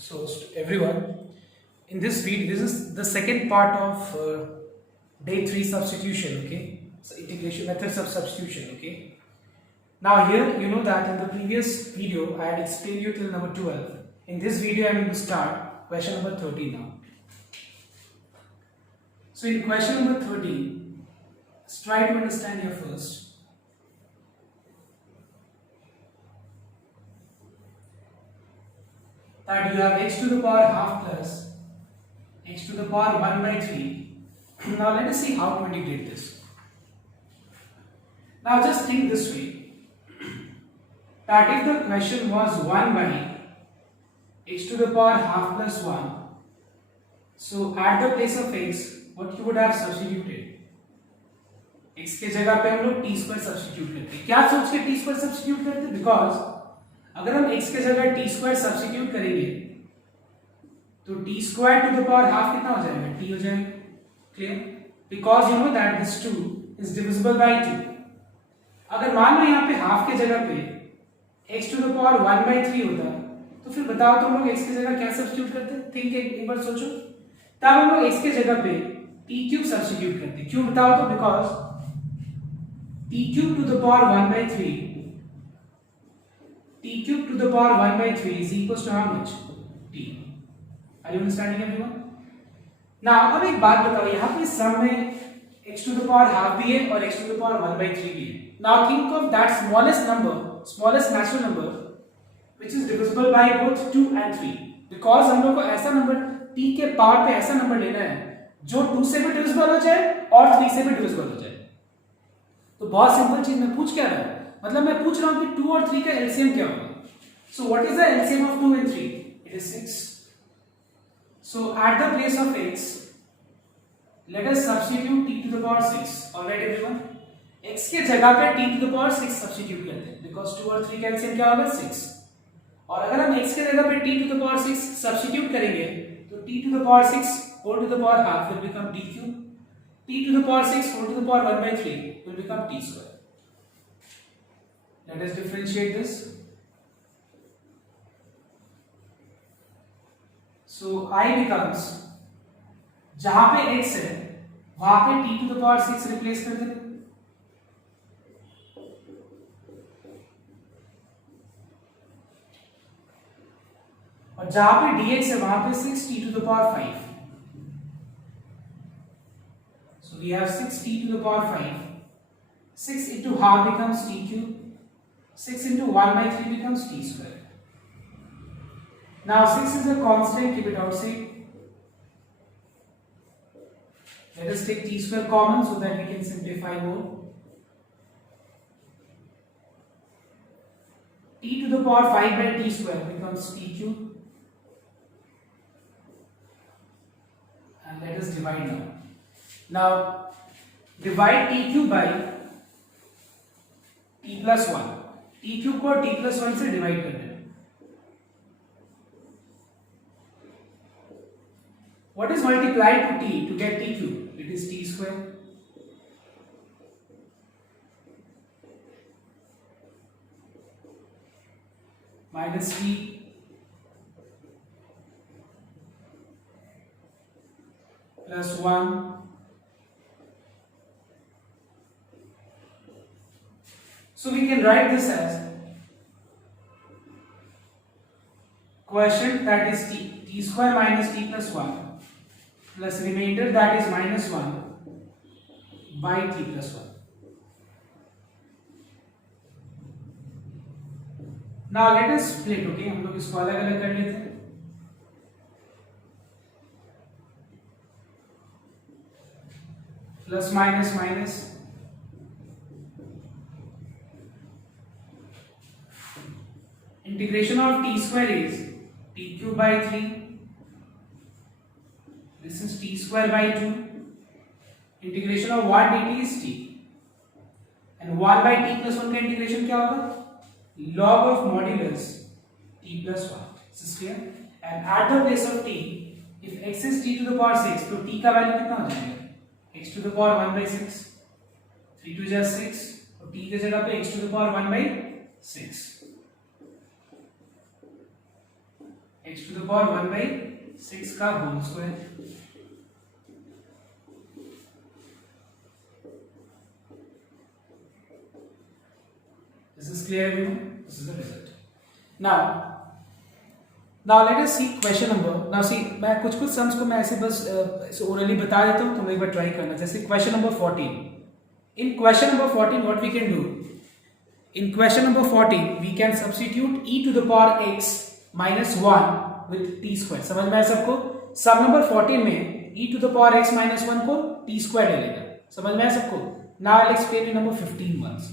So, everyone, in this video, this is the second part of day 3 substitution, okay? So, integration methods of substitution, okay? Now, here you know that in the previous video I had explained you till number 12. In this video, I am going to start question number 13 now. So, in question number 13, let's try to understand here first. That you have x to the power half plus x to the power 1 by 3. Now let us see how to integrate this. Now just think this way, that if the question was 1 by x to the power half plus 1, so at the place of x, what you would have substituted? x के जगह पे हम लोग t square substitute करते हैं. क्या सोच के t square substitute करते हैं? Because अगर हम x के जगह t square substitute करेंगे तो t square to the power half कितना हो जाएगा? t हो जाएगा. Clear? Because you know that this 2 is divisible by 2. अगर मान लो यहाँ पे हाफ के जगह पे x to the power 1 by 3 होता तो फिर बताओ तुम लोग x की जगह क्या सब्स्टिट्यूट करते? थिंक एक बार सोचो. तब हम लोग x के जगह पे t क्यूब सब्स्टिट्यूट करते. क्यों बताओ तो? Because t cube two the power 1 by 3, t cube to the power 1 by 3 is equals to how much? t. Are you understanding everyone? Now अब एक बात बताओ, यहाँ पे सम में x to the power half भी है और x to the power 1 by 3 भी है. Now think of that smallest number, smallest natural number which is divisible by both 2 and 3. Because हम लोग को ऐसा नंबर t के पावर पे ऐसा नंबर लेना है जो 2 से भी डिविजिबल हो जाए और 3 से भी डिविजिबल हो जाए. तो बहुत सिंपल चीज मैं पूछ क्या रहा हूं, मतलब मैं पूछ रहा हूं कि 2 और 3 का एलसीएम क्या होगा. So what is the LCM of 2 and 3? It is 6. So at the place of x let us substitute t to the power 6. Alright everyone, x के जगह पे t to the power 6 substitute करते हैं because 2 और 3 का LCM क्या होगा? 6. और अगर हम x के जगह पे t to the power 6 substitute करेंगे तो t to the power 6 whole to the power half will become t cube. t to the power 6 whole to the power 1 by 3 will become t square. Let us differentiate this. So I becomes, जहां पे x है वहां पे t to the power 6 replace कर देंगे. और जहां पे dx है वहां पे 6 t to the power 5. We have 6t to the power 5. 6 into half becomes t cube. 6 into 1 by 3 becomes t square. Now 6 is a constant, keep it outside. Let us take t square common so that we can simplify more. t to the power 5 by t square becomes t cube. And let us divide now. Now divide t cube by t plus 1. t cube को t plus 1 से divide कर देना. What is multiplied to t to get t cube? It is t square. Minus t plus 1 so we can write this as quotient that is t square minus t plus 1 plus remainder that is minus 1 by t plus 1. Now let us split. Okay, हम लोग इसको अलग अलग कर लेते हैं. Plus minus minus. Integration of t square is t cube by 3. This is t square by 2. Integration of what dt is t. And 1 by t plus 1 का integration क्या होगा? Log of modulus t plus 1. This is clear? And at the place of t, if x is t to the power 6, तो t का value कितना हो जाएगा? x to the power 1 by 6. 3 to just 6. और t के जगह पे x to the power 1 by 6. x x to the power 1 by 6 का whole square. This is clear everyone? This is the result. Now let us see question number. Now see, मैं कुछ sums को मैं ऐसे बस ओरली बता देता हूँ, तुम एक बार ट्राई करना। जैसे question number 14. In question number 14, what we can do? In question number 14, we can substitute e to the power x minus 1 with t square. समझ में आया सबको? सब नंबर 14 में e to the power x minus 1 को t square ले लेगा। समझ में आया सबको? Now I'll explain you number 15 once.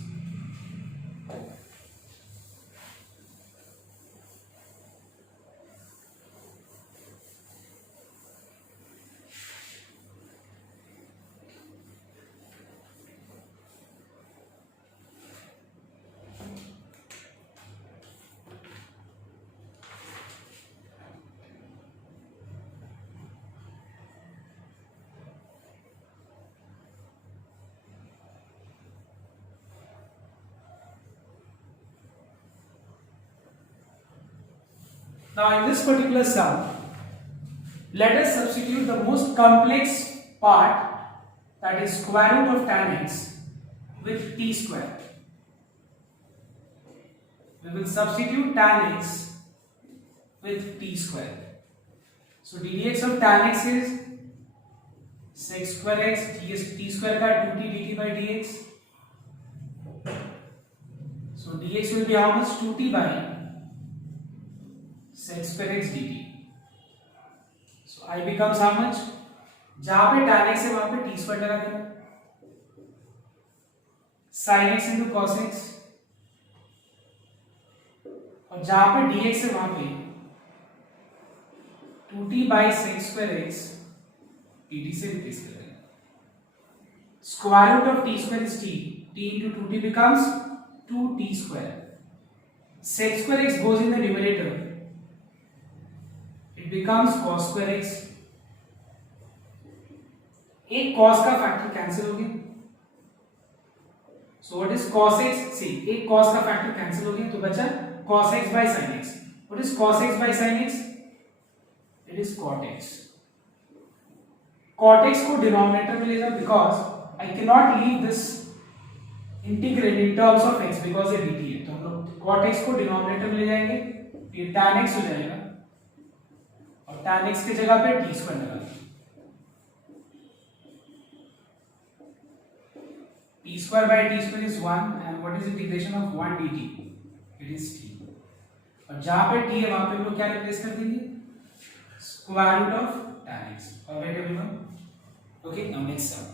Now in this particular sum, let us substitute the most complex part, that is square root of tan x with t square. We will substitute tan x with t square. So ddx of tan x is sec square x, t square का 2t dt by dx. So dx will be how much? 2t by sec square x dt. So I becomes how much? जहां पे tan x है वहां पे t square लगा देना, sin x into cos x, और जहां पे dx है वहां पे 2t by sec square x dt से रिप्लेस कर देना। Square root of t square is t into 2t becomes 2t square. Sec square x goes in the numerator, it becomes cos square x. एक cos का factor cancel हो गया, so what is cos x? See, एक cos का factor cancel हो गया तो बचा cos x by sin x. What is cos x by sin x? It is cot x. Cot x को डिनोमिनेटर में ले जाओ, because I cannot leave this integral in terms of x because ये dt है, तो हम लोग cot x को डिनोमिनेटर में ले जाएंगे, फिर tan x हो जाएगा और tan x की जगह पे t स्क्वायर लगा देंगे। t square by t square is 1 and what is integration of 1 dt? It is t. और जहां पे t है वहां पे हम लोग क्या रिप्लेस कर देंगे? Square root of tan x. Alright everyone? Okay, now next sum.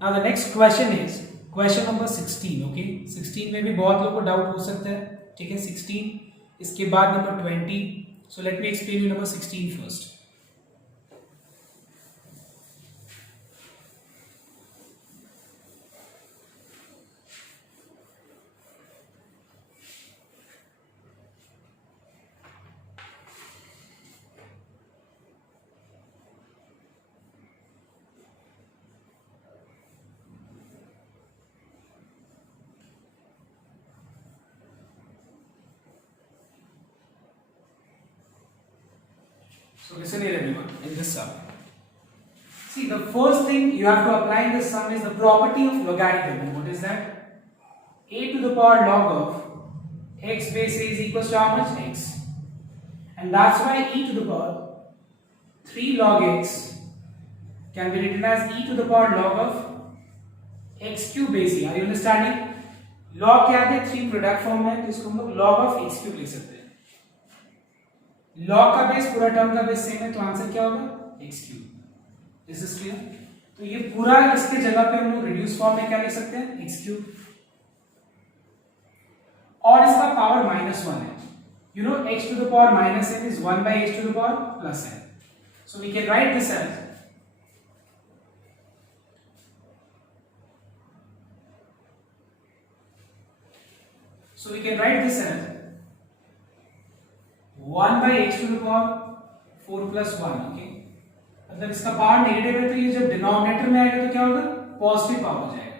Now the next question is question number 16. Okay, 16 में भी बहुत लोगों को डाउट हो सकता है, ठीक है? 16, इसके बाद number 20. So let me explain you number 16 first. So listen here everyone, in this sum. See, the first thing you have to apply in this sum is the property of logarithm. What is that? A to the power log of x base a is equals to how much? X. And that's why e to the power 3 log x can be written as e to the power log of x cube base a. Are you understanding? Log क्या है? 3 product form है, तो इसको हम लोग log of x cube लिख सकते हैं। log का बेस पूरा टर्म का बेस सेम है, तो आंसर क्या होगा? x cube. Is this clear? तो ये पूरा इसके जगह पे हम लोग रिड्यूस फॉर्म में क्या लिख सकते हैं? x cube. और इसका पावर -1 है, you know x to the power -n is 1 by h to the power plus n. So we can write this as one by x to the power 4 plus 1. Okay, मतलब इसका power negative है तो ये जब denominator में आएगा तो क्या होगा? पॉजिटिव पावर हो जाएगा.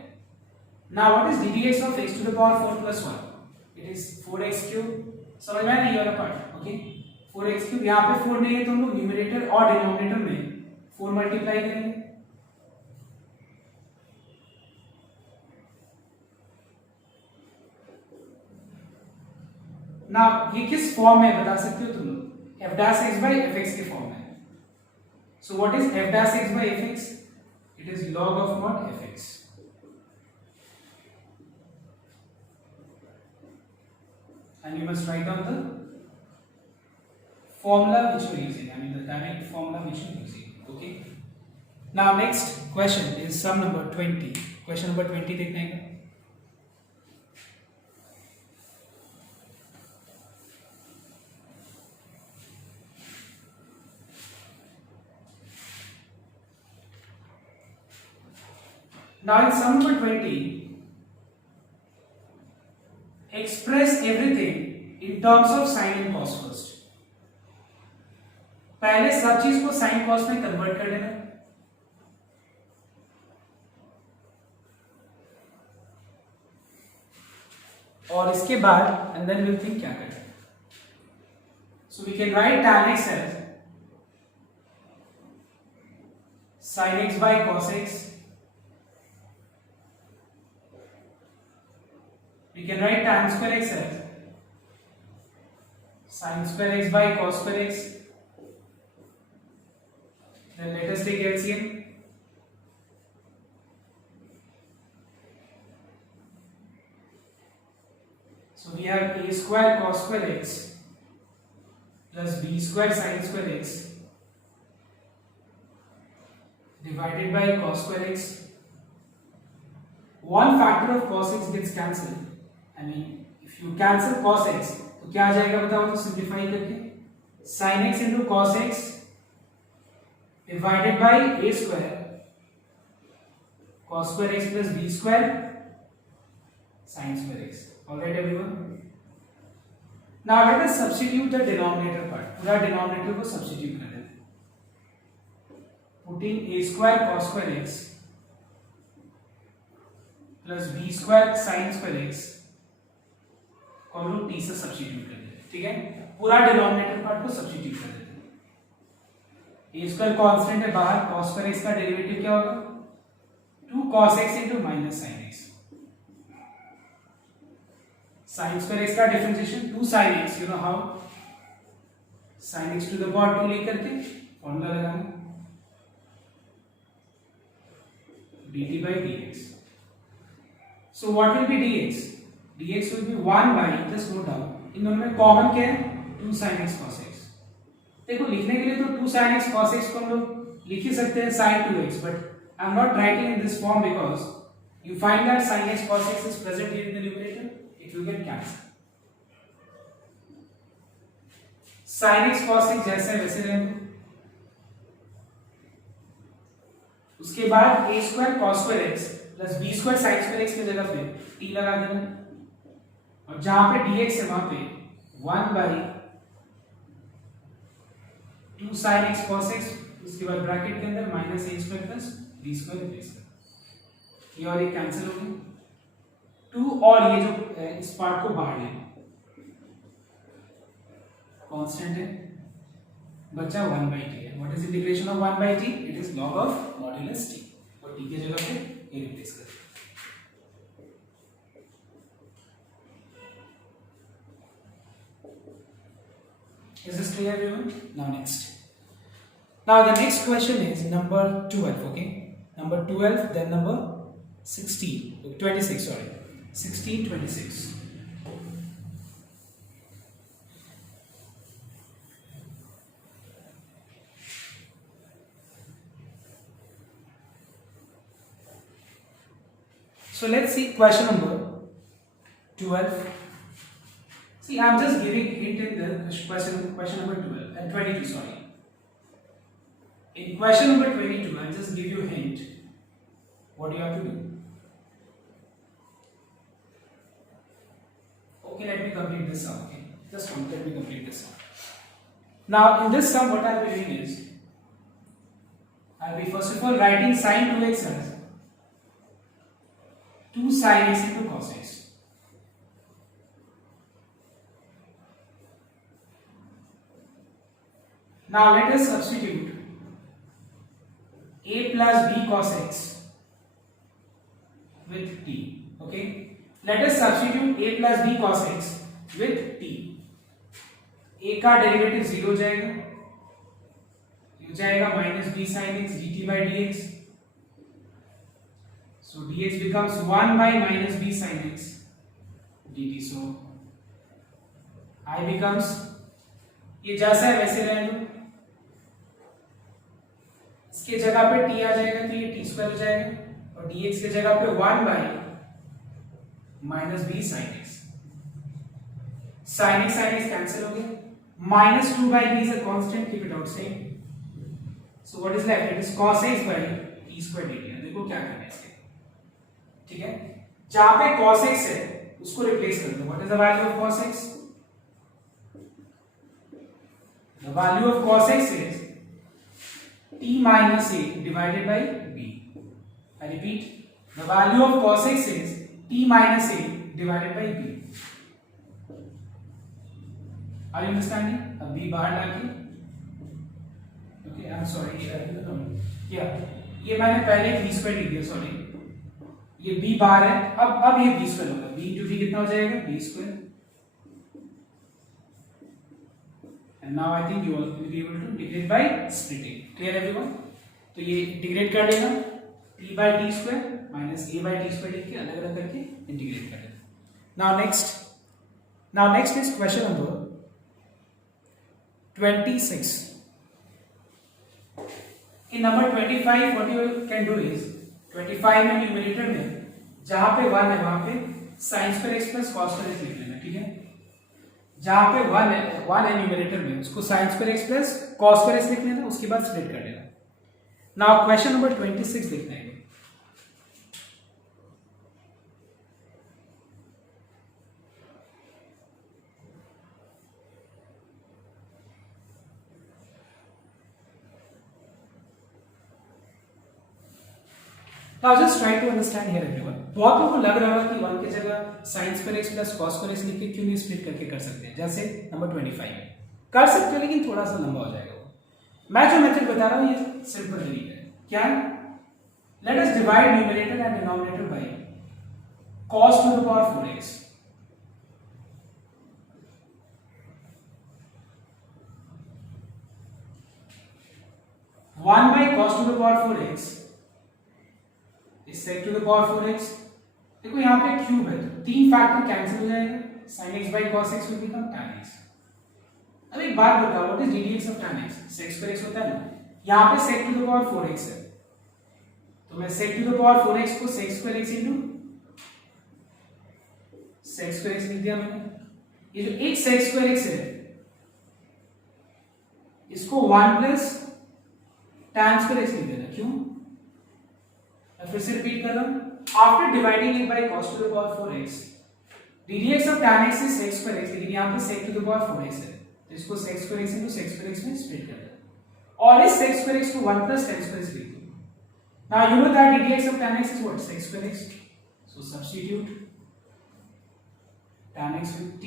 Now what is ddx of x to the power 4 plus 1? It is 4x cube. समझ में आया ये वाला पार्ट? ओके, 4x³ यहाँ पे 4 नहीं है तो हम लोग न्यूमरेटर और डिनोमिनेटर में 4 मल्टीप्लाई करेंगे। ना ये किस फॉर्म में बता सकते हो तुम लोग? f dash x by fx के फॉर्म में। So what is f dash x by fx? It is log of mod fx. And you must write down the formula which you are using. I mean the direct formula which you are using. Okay. Now next question is sum number 20. Question number 20 देखना है। Now in sum number 20, express everything in terms of sin and cos first. पहले सब चीज को sin cos में convert कर देना, और इसके बाद and then we'll think क्या करें. So we can write tan x as sin x by cos x. We can write tan square x as sin square x by cos square x. Then let us take LCM. So we have a square cos square x plus b square sin square x divided by cos square x. One factor of cos x gets cancelled. I mean, if you cancel cos x, तो क्या आ जाएगा बताओ तो simplify करके, sin x into cos x divided by a square cos square x plus b square sin square x. All right everyone. Now let us substitute the denominator part. पूरा denominator को substitute कर देते हैं. Putting a square cos square x plus b square sin square x को हम लोग t से substitute कर देते हैं. ठीक है, पूरा डिनोमिनेटर पार्ट को सब्स्टिट्यूट कर देते हैं. a स्क्वायर कांस्टेंट है बाहर, cos स्क्वायर x का डेरिवेटिव क्या होगा? 2 cos x into minus sin x. sin square x का differentiation 2 sin x, you know how? sin x to the power 2 लेकर के फॉर्मूला लगाना, dt by dx. So what will be dx? dx will be 1 by, just note down, इन दोनों में common क्या है? 2 sin x cos x. देखो लिखने के लिए तो 2 sin x cos x को हम लोग लिख ही सकते हैं sin 2x, but I am not writing in this form because you find that sin x cos x is present here in the numerator, it will get cancelled. sin x cos x जैसे है वैसे रहने दो. उसके बाद a square cos square x plus b square sin square x की जगह पे t लगा देना, और जहां पे dx है वहां पे 1 by 2 sin x cos x, उसके बाद ब्रैकेट के अंदर minus a square plus b square replace कर, ये और ये कैंसिल हो गए 2, और ये जो इस पार्ट को बाहर ले कांस्टेंट है, बचा 1 by t है. What is integration of 1 by t? It is log of modulus t, और t की जगह पे ये रिप्लेस कर. Is this clear everyone? Now next. Now the next question is number 12, okay? Number 12, then number 16, 26, sorry. 16, 26. So let's see question number 12. See, I am just giving hint in the question number 12 and 22. Sorry. In question number 22, I will just give you a hint. What you have to do? Okay, let me complete this sum. Okay, just one. Let me complete this sum. Now, in this sum, what I will be doing is, I will be first of all writing sin 2x as 2 sin x into cos x. Now let us substitute a plus b cos x with t. Okay, let us substitute a plus b cos x with t. a का derivative 0 हो जाएगा, हो जाएगा minus b sin x dt by dx. So dx becomes 1 by minus b sin x dt. So I becomes, ये जैसा है वैसे रहने दो, इसके जगह पे t आ जाएगा तो ये t स्क्वायर हो जाएगा और dx के जगह पे 1 by minus b sin x. sin x cancel हो गया. minus 2 by b is a constant, keep it outside. So what is left? It is cos x by t square dt. देखो क्या करना है इसके, ठीक है. जहां पे cos x है उसको रिप्लेस कर दो. What is the value of cos x? The value of cos x is t minus a divided by b. I repeat, the value of cos x is t minus a divided by b. Are you understanding? अब b बाहर लाके, okay, I'm sorry, ये मैंने पहले b square लिख दिया, sorry, ये b बाहर है, अब ये b स्क्वायर होगा. b into b कितना हो जाएगा? b square. And now I think you will be able to integrate by splitting. Clear everyone? तो ये इंटीग्रेट कर लेना, t by t square minus a by t square लिख के अलग अलग करके इंटीग्रेट कर लेना. Now next is question number 26. In number 25, what you can do is 25 में न्यूमरेटर में जहां पे 1 है वहां पे sin square x plus cos square x लिख लेना, ठीक है. जहां पे 1 है न्यूमरेटर में उसको sin square x plus cos square x लिख लेना, उसके बाद स्प्लिट कर लेना. नाउ क्वेश्चन नंबर 26 देखते हैं. Now just try to understand here everyone. बहुत लोगों को लग रहा है कि 1 की जगह sin square x plus cos square x लिख के क्यों नहीं स्प्लिट करके कर सकते हैं, जैसे नंबर 25 कर सकते हो लेकिन थोड़ा सा लंबा हो जाएगा. मैं जो मेथड बता रहा हूं ये सिंपल तरीका है. क्या है? Let us divide numerator and denominator by cos to the power 4x. One by cos to the power 4x is sec to the power 4x. देखो यहाँ पे क्यूब है तो 3 फैक्टर कैंसिल हो जाएगा. sin x by cos x will become tan x. अब एक बात बताओ, what is ddx of tan x? sec square x होता है ना. यहाँ पे sec to the power 4x है तो मैं sec to the power 4x को sec square x into sec square x लिख दिया मैंने. ये जो एक sec square x है इसको 1 plus tan square x लिख देना. क्यों? मैं फिर से रिपीट कर रहा हूं. After dividing it by cos to the power 4x, ddx of tan x is sec square x, लेकिन यहाँ पे sec to the power 4x है तो इसको sec square x into sec square x में स्प्लिट कर देना और इस sec square x को 1 plus tan square x लिख दो. Now you know that ddx of tan x is what? Sec square x. So substitute tan x with t,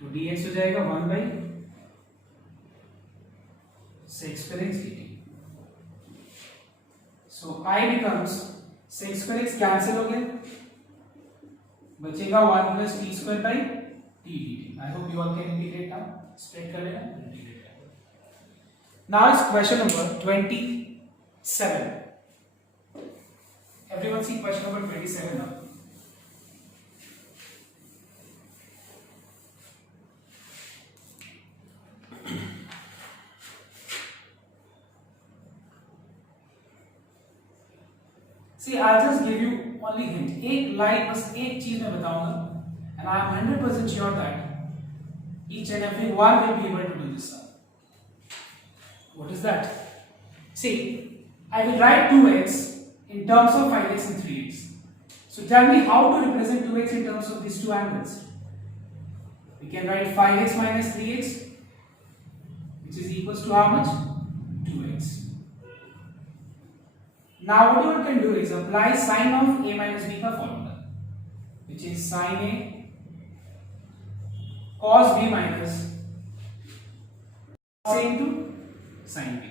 तो dx हो जाएगा 1 by sec square x dt. So I becomes sec square x cancel हो गया, बचेगा 1 plus t square by t dt. I hope you all can integrate now. Split कर लेना, integrate कर लेना. Now is question number 27. Everyone see question number 27 now. See, I'll just give you only hint. एक line बस एक चीज मैं बताऊंगा, and I am 100% sure that each and every one will be able to do this sum. What is that? See, I will write 2x in terms of 5x and 3x. So tell me how to represent 2x in terms of these two angles. We can write 5x minus 3x, which is equals to how much? 2x. Now what you can do is apply sin of a minus b का formula, which is sin a cos b minus से into sine B.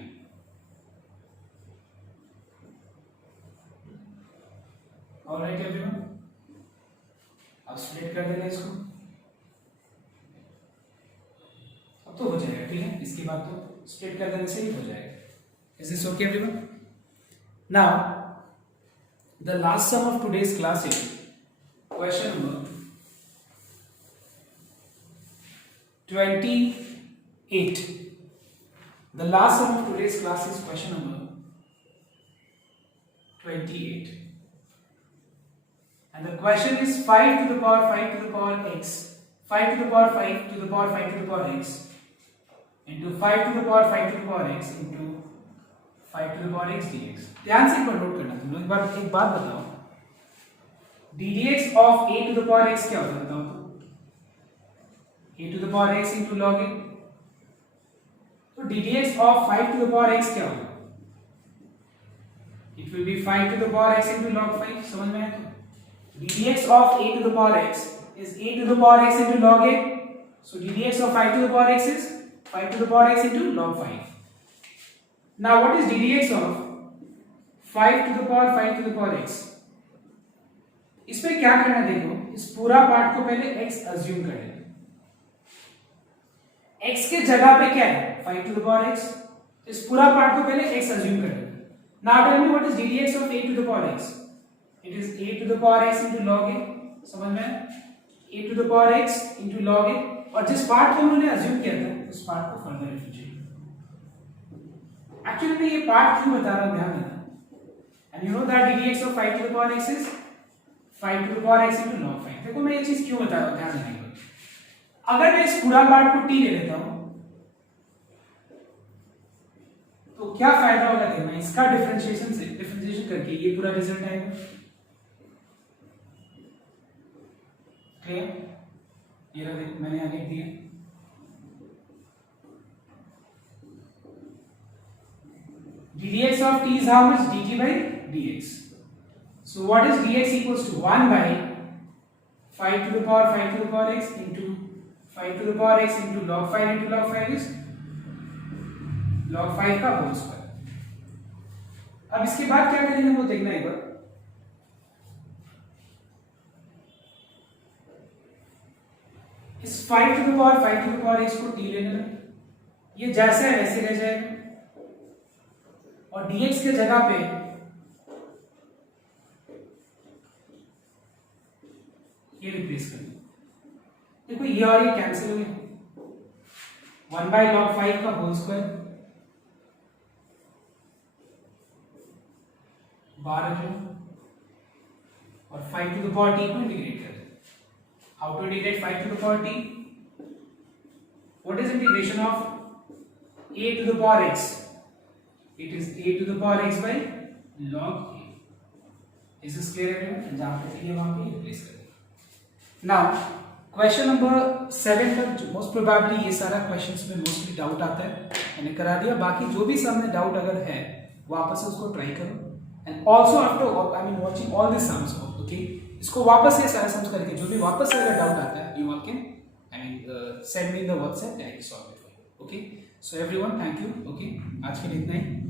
Alright everyone, अब split कर देना इसको, अब तो हो जाएगा। ठीक है, इसके बाद तो स्प्लिट कर देने से ही हो जाएगा। Is this okay everyone? Now the last sum of today's class is question number 28. The last sum of today's class is question number 28. And the question is 5 to the power 5 to the power x, 5 to the power 5 to the power 5 to the power x into 5 to the power 5 to the power x into 5 to the power x dx. ध्यान से एक बार note करना तुम लोग। एक बात बताओ, ddx of a to the power x क्या होता है बताओ तो? a to the power x into log a। तो ddx of 5 to the power x क्या होगा? It will be 5 to the power x into log 5। समझ में आया तो? ddx of a to the power x is a to the power x into log a, so ddx of 5 to the power x is 5 to the power x into log 5। now what is ddx of 5 to the power 5 to the power x? इसमें क्या करना है देखो, इस पूरा part को पहले x assume कर लेना। x के जगह पे क्या है 5 to the power x, इस पूरा पार्ट को पहले x अज्यूम कर लेना। now tell me what is ddx of a to the power x? It is a to the power x into log a। समझ में? a to the power x into log a, और जिस part को उन्होंने assume किया था उस part को फर्दर डिफरेंशिएट। एक्चुअली मैं ये पार्ट क्यों बता रहा हूं, ध्यान देना। And you know that ddx of 5 to the power x is 5 to the power x into log 5। देखो मैं ये चीज क्यों बता रहा हूं, ध्यान देने को। अगर मैं इस पूरा पार्ट को t ले लेता हूं तो क्या फायदा होगा देखना, इसका डिफरेंशिएशन करके ये पूरा रिजल्ट आएगा। क्लियर? ये रहा देखो, मैंने आगे दिया। ddx of t is how much? dt by dx। so what is dx equals to 1 by 5 to the power 5 to the power x into 5 to the power x into log 5 into log 5 is log 5 का whole square. अब इसके बाद क्या करेंगे वो देखना एक बार। इस 5 to the power 5 to the power x को t लेना है, ये जैसे है वैसे रह जाएगा, और dx के जगह पे ये रिप्लेस कर दो। देखो ये और ये कैंसिल हो गए, 1 by log 5 का होल स्क्वायर 12 जो, और 5 to the power t को इंटीग्रेट कर दो। How to integrate 5 to the power t? What is integration of a to the power x? It is a to the power x by log a। Is this clear everyone? जहाँ पे चाहिए वहाँ पे replace कर दें। Now question number 7 तक most probably ये सारा क्वेश्चंस में मोस्टली डाउट आता है, मैंने करा दिया। बाकी जो भी सब में डाउट अगर है वापस से उसको ट्राई करो। And also after I mean watching all this sums, okay, इसको वापस से सारा सम्स करके जो भी वापस से अगर डाउट आता है you all can I mean send me in the WhatsApp, I will solve it for you. Okay, so everyone thank you. Okay, आज के लिए इतना ही।